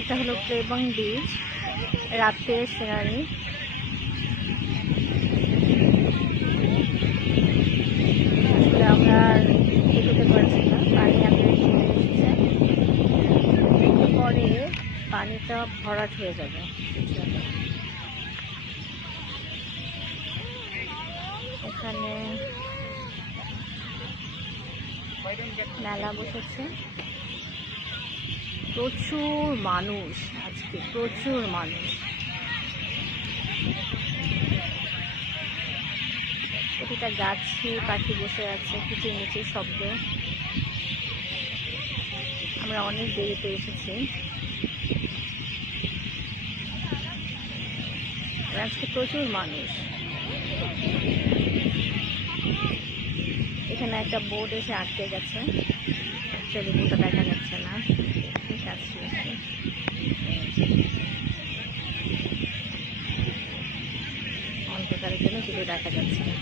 এটা হলো প্লেবং বিচ, রাতের সিনারি। আমরা এগোতে পারছি না, পানি আমাদের চলে এসেছে। একটু পরে পানিটা ভরাট হয়ে যাবে। এখানে মেলা বসেছে, প্রচুর মানুষ, আজকে প্রচুর মানুষ। প্রতিটা গাছে পাখি বসে আছে, কিচিরমিচির শব্দ। আমরা অনেক দেরিতে এসেছি, আজকে প্রচুর মানুষ। এখানে একটা বোট এসে আটকে গেছে, বোটটা দেখা যাচ্ছে না, ঠিক আছে। অন্ধকারের জন্য কিছু দেখা যাচ্ছে না।